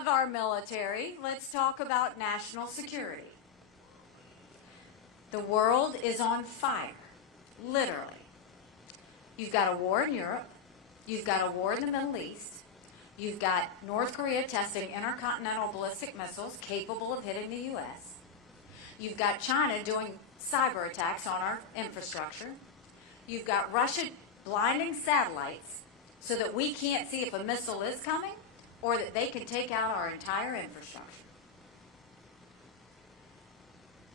of our military, let's talk about national security. The world is on fire, literally. You've got a war in Europe. You've got a war in the Middle East. You've got North Korea testing intercontinental ballistic missiles capable of hitting the U.S. You've got China doing cyber attacks on our infrastructure. You've got Russia blinding satellites so that we can't see if a missile is coming or that they can take out our entire infrastructure.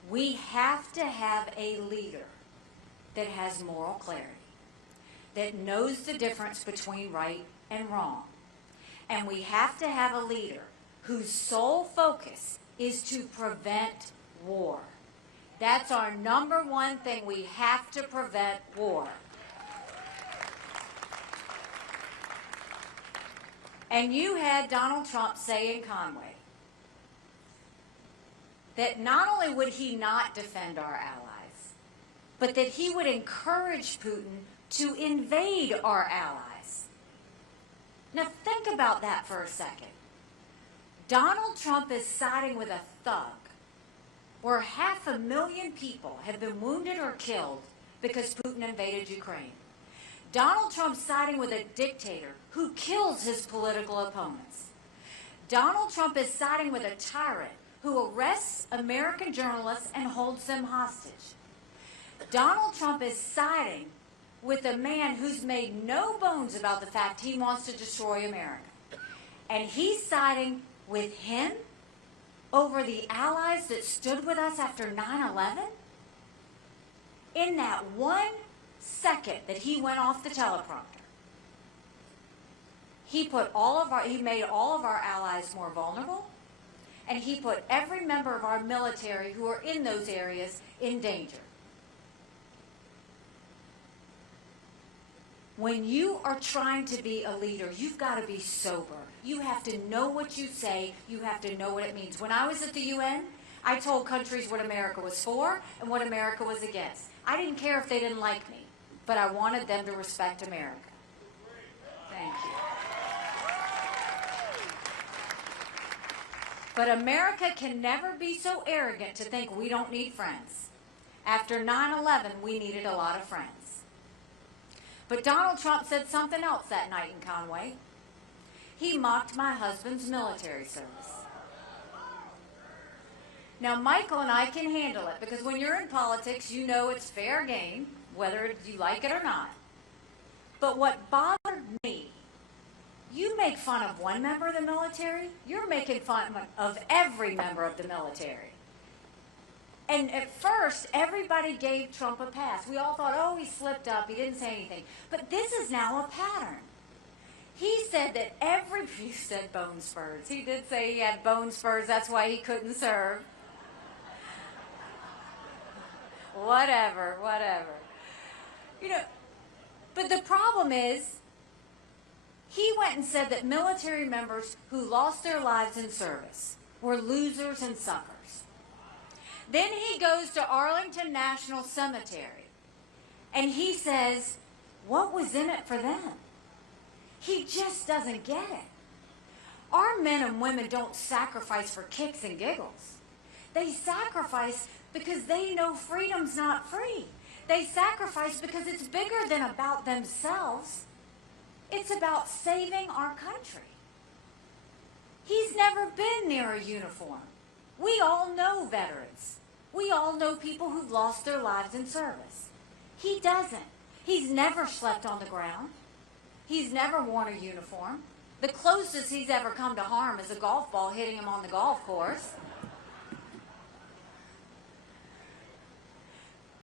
We have to have a leader that has moral clarity, that knows the difference between right and wrong. And we have to have a leader whose sole focus is to prevent war. That's our number one thing. We have to prevent war. And you had Donald Trump say in Conway that not only would he not defend our allies, but that he would encourage Putin to invade our allies. Now think about that for a second. Donald Trump is siding with a thug where 500,000 people have been wounded or killed because Putin invaded Ukraine. Donald Trump's siding with a dictator who kills his political opponents. Donald Trump is siding with a tyrant who arrests American journalists and holds them hostage. Donald Trump is siding with a man who's made no bones about the fact he wants to destroy America. And he's siding with him over the allies that stood with us after 9/11? In that 1 second that he went off the teleprompter, he made all of our allies more vulnerable, and he put every member of our military who are in those areas in danger. When you are trying to be a leader, you've got to be sober. You have to know what you say. You have to know what it means. When I was at the UN, I told countries what America was for and what America was against. I didn't care if they didn't like me, but I wanted them to respect America. Thank you. But America can never be so arrogant to think we don't need friends. After 9/11, we needed a lot of friends. But Donald Trump said something else that night in Conway. He mocked my husband's military service. Now, Michael and I can handle it because when you're in politics, you know it's fair game, whether you like it or not. But what bothered me, you make fun of one member of the military, you're making fun of every member of the military. And at first, everybody gave Trump a pass. We all thought, oh, he slipped up, he didn't say anything. But this is now a pattern. He said that he said bone spurs. He did say he had bone spurs, that's why he couldn't serve. Whatever. You know, but the problem is, he went and said that military members who lost their lives in service were losers and suckers. Then he goes to Arlington National Cemetery, and he says, what was in it for them? He just doesn't get it. Our men and women don't sacrifice for kicks and giggles. They sacrifice because they know freedom's not free. They sacrifice because it's bigger than about themselves. It's about saving our country. He's never been near a uniform. We all know veterans. We all know people who've lost their lives in service. He doesn't. He's never slept on the ground. He's never worn a uniform. The closest he's ever come to harm is a golf ball hitting him on the golf course.